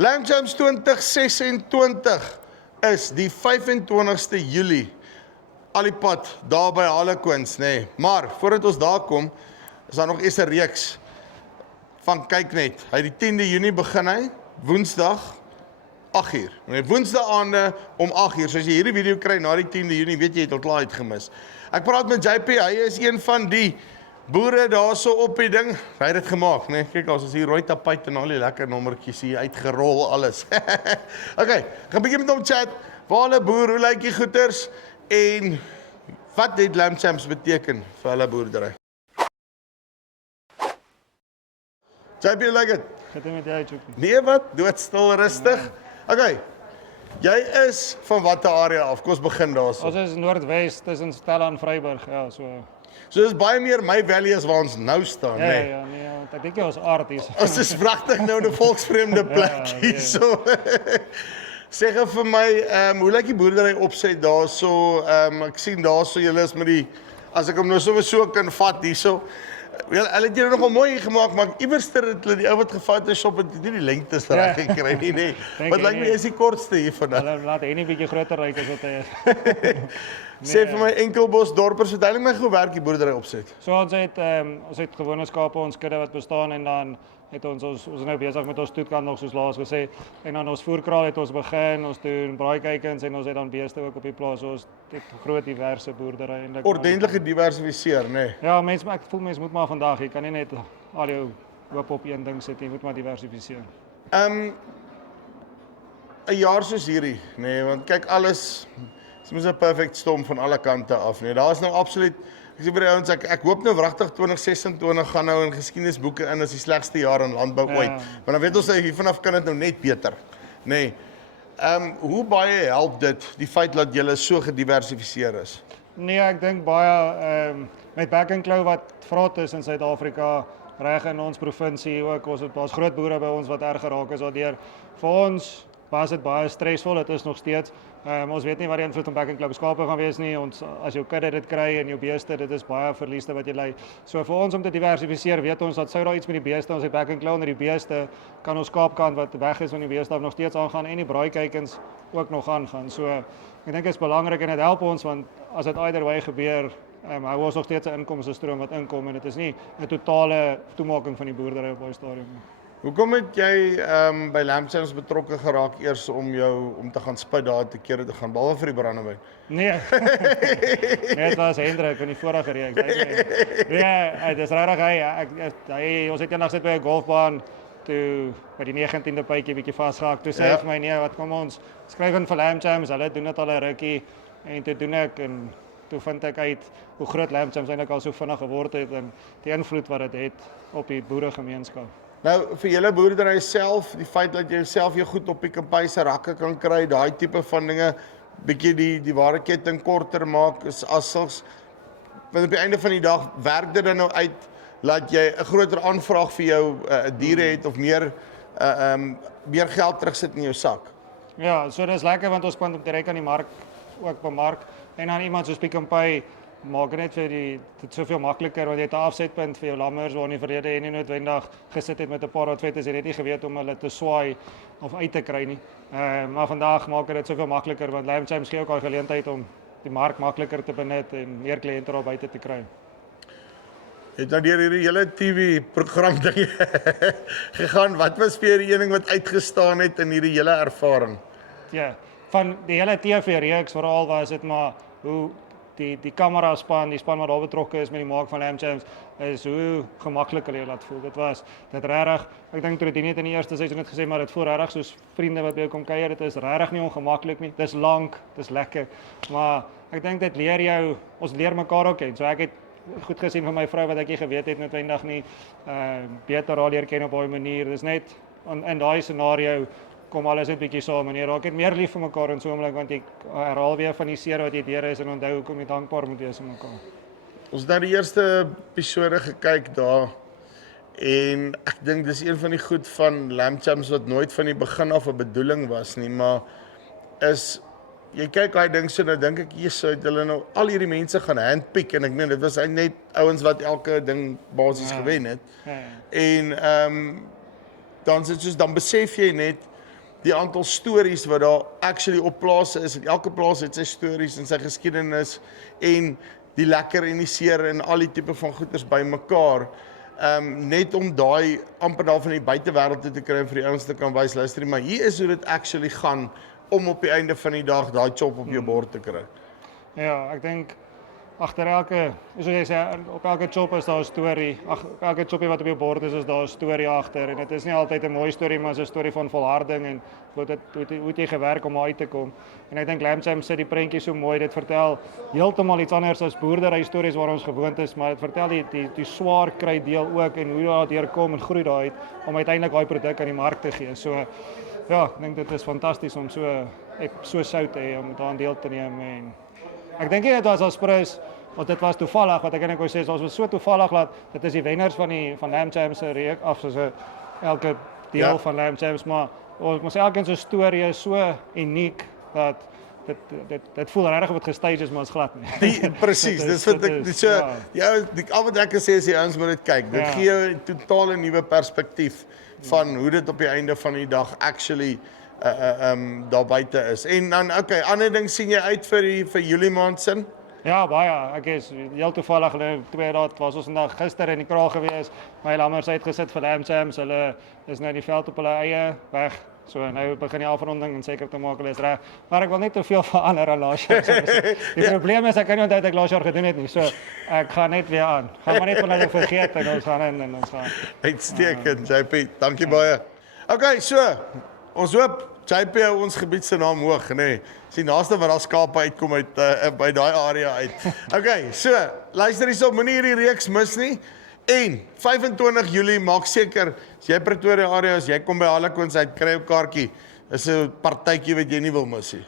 Lamb Champs 2026 is die 25ste Julie. Al die pad daar by Harlequins, nee. Maar voordat ons daar kom, is daar nog eers 'n reeks van kyk net. Hy die 10de Junie begin hy, Woensdag 8uur. En Woensdae aande om 8uur. So as jy hierdie video kry na die 10de Junie, weet jy het al klaar uitgemis. Ek praat met JP, hy is een van die boere daar so op die ding. Hy het dit gemaak, nee. Kyk, as ons hier rooi tapuit en al die lekker nommertjies hier uitgerol alles. Okay, gaan begin met hom chat. Waar hulle boer, hoe lyk die goeters en wat het Lamb Champs beteken vir hulle boerdery? JP, hoe lyk dit? Goed met jou, Chucky. Nee wat, doodstil, rustig. Okay, jy is van watter area af? Kom ons begin daarso. Ons is Noordwes, tussen Stella en Vryburg, ja, so. So dis baie meer my valley as waar ons nou staan, Ja, nee. ja, nee, want ek dink jy ons aard hier. Ons is pragtig nou 'n volksvreemde plek hier so. Sê gou vir my, hoe lyk die boerdery opset daarso? Ek sien daarso julle is met die, as ek hom nou so kan vat hierso. Wel, hulle het julle nogal mooi gemaak, maar iewerster het hulle die ou wat gefotoshop het nie die lengtes reg gekry nie, nee. Wat lyk my is die kortste hiervan. Hulle laat hy nie bietjie groter ryk as wat hy is. Sê vir my Enkelbos dorpers, verduidelik my hoe werk die boerdery opset. So ons het gewone skape, ons kudde wat bestaan en dan het ons is nou besig met ons toetkant nog soos laas gesê en dan ons voerkraal het ons begin, ons doen braaikuikens en ons het dan beeste ook op die plaas. So ons het groot diverse boerdery eintlik. Ordentlik gediversifiseer, nê. Nee. Ja, ek voel mense moet maar vandag, jy kan nie net al jou hoop op een ding sit, jy moet maar diversifiseer. 'n jaar soos hierdie, nee, want kyk alles is mos 'n perfect storm van alle kante af, nee. Daar is nou absoluut, ek sê vir die ouens, ek hoop nou wragtig 2026 gaan nou in geskiedenisboeke in as die slegste jaar in landbou ooit. Want dan weet ons hier vanaf kan dit nou net beter, nee. Hoe baie help dit die feit dat julle so gediversifiseer is? Nee, ek dink baie met back and claw wat vrot is in Suid-Afrika, reg in ons provinsie ook, daar's groot boere by ons wat erg geraak is daardeur. Vir ons was dit baie stresvol, dit is nog steeds. Ons weet nie wat die invloed van back and claw skape gaan wees nie. Ons as jou kudde dit kry en jou beeste, dit is baie verlieste wat jy ly. So vir ons om te diversifiseer, weet ons dat sou daar iets met die beeste, ons het back and claw onder die beeste, kan ons skaapkant wat weg is van die beeste af nog steeds aangaan en die braaikuikens ook nog aangaan. So ek dink dit is belangrik en dit help ons want as dit either way gebeur, hou ons nog steeds 'n inkomste stroom wat inkom en dit is nie 'n totale toemaking van die boerdery op daai stadium nie. Hoekom het jy by Lamb Champs betrokke geraak eers om te gaan spit daar te kere te gaan, behalwe vir die brandewyn? Nee. Nee, dit was Hendrik van die vorige reeks. Nee, dis regtig ons het eendag sit by 'n golfbaan toe by die 19de puitjie bietjie vasgehak. Toe sê hy vir my nee, wat kom ons skryf in vir Lamb Champs, hulle doen dit al 'n rukkie en toe doen ek en toe vind ek uit hoe groot Lamb Champs eintlik al so vinnig geword het en die invloed wat dit het op die boeregemeenskap. Nou, vir julle boerdery self, die feit dat jy self jou goed op die kampy se rakke kan kry, daai tipe van dinge, bietjie die waardeketting korter maak, is as want op die einde van die dag werk dit dan nou uit, laat jy 'n groter aanvraag vir jou diere het of meer geld terugsit in jou sak. Ja, so dis lekker want ons kan direk aan die mark ook bemark en dan iemand soos Pick n Pay maak net vir dit soveel makliker want jy het 'n afsetpunt vir jou lammers waar in die verlede jy nie noodwendig gesit het met 'n paar wat vet is, jy het nie geweet om hulle te swaai of uit te kry nie. Maar vandag maak dit soveel makliker want Lamb Champs gee ook al geleentheid om die mark makliker te benut en meer kliënte daar buite te kry. Het nou deur hierdie hele TV-program ding gegaan, wat was vir die een ding wat uitgestaan het in hierdie hele ervaring? Ja, van die hele TV-reeks veral was dit maar hoe die kameraspan, die span wat daar betrokke is met die maak van Lamb Champs, is hoe gemaklik hulle laat voel. Dit was dit regtig. Ek dink toe dit nie in die eerste seisoen het gesê maar dit voel regtig soos vriende wat by jou kom kuier. Dit is regtig nie ongemaklik nie. Dis lank, dis lekker. Maar ek dink dit leer jou, ons leer mekaar ook ken. So ek het goed gesien van my vrou wat ek nie geweet het noodwendig nie, beter haar leer ken op daai manier. Dis net in daai scenario kom alles net bietjie saam en jy raak net meer lief vir mekaar in so 'n oomblik want jy herhaal weer van die seer wat jy deur is en onthou hoekom jy dankbaar moet wees aan mekaar. Ons het nou die eerste episode gekyk daar en ek dink dis een van die goed van Lamb Champs wat nooit van die begin af 'n bedoeling was nie, maar is jy kyk daai ding so nou dink ek hierso het hulle nou al hierdie mense gaan handpick en ek meen dit was net ouens wat elke ding basies gewen het. En dan sit soos dan besef jy net die aantal stories wat daar actually op plase is, en elke plaas het sy stories en sy geskiedenis, en die lekker en die seer en al die tipe van goeders by mekaar, net om daai amper daar van die buitewêreld toe te kry en vir die ouens te kan wys, luister, maar hier is hoe dit actually gaan, om op die einde van die dag daai chop op jou bord te kry. Ja, ek dink agter elke, soos jy sê, op elke chop is daar 'n storie. Elke choppie wat op jou bord is daar 'n storie agter en dit is nie altyd 'n mooi storie, maar 'n storie van volharding en hoe het jy gewerk om uit te kom. En ek dink Lamb Champ sê die prentjie so mooi, dit vertel heeltemal iets anders as boerdery stories waar ons gewoond is, maar dit vertel die swaar kry deel ook en hoe daar deurkom en groei daaruit om uiteindelik daai produk aan die mark te gee. So ja, ek dink dit is fantasties om so sout te hê om daaraan deel te neem en ek dink nie dit was as prys, want dit was toevallig, wat ek eintlik wou sê, ons was so toevallig dat dit is die wenners van Lamb Champs se reek af, soos elke deel van Lamb Champs, maar ons elkeen se storie is so uniek dat dit voel regtig of dit gestage is, maar ons glad nie. Presies, dis wat ek so al wat ek sê is die ouens moet dit kyk. Dit gee jou 'n totale nuwe perspektief van hoe dit op die einde van die dag actually daar buite is. En dan ander ding sien jy uit vir Julie maand sin? Ja, baie. Ek is heel toevallig 2 dae was ons vandag gister in die kraal gewees. My lammers uitgesit vir Lamb Champs. Hulle is nou in die veld op hulle eie weg. So nou begin die afronding en seker te maak hulle is reg. Maar ek wil net te veel verander aan laas jaar. Die probleem is ek kan nie onthou dat ek laas jaar gedoen het nie. So ek gaan net weer aan. Gaan maar net van hulle vergeet en ons gaan in en ons gaan. Uitstekend, JP. Dankie baie. Okay, so ons hoop JP hou ons gebied se naam hoog, nê. Dis die naaste wat daar skape uitkom uit by daai area uit. Okay, so luister hierop, moenie hierdie reeks mis nie. En 25 Julie, maak seker as jy Pretoria area as jy kom by Harlequins uit, kry jou kaartjie. Dis 'n partytjie wat jy nie wil mis nie.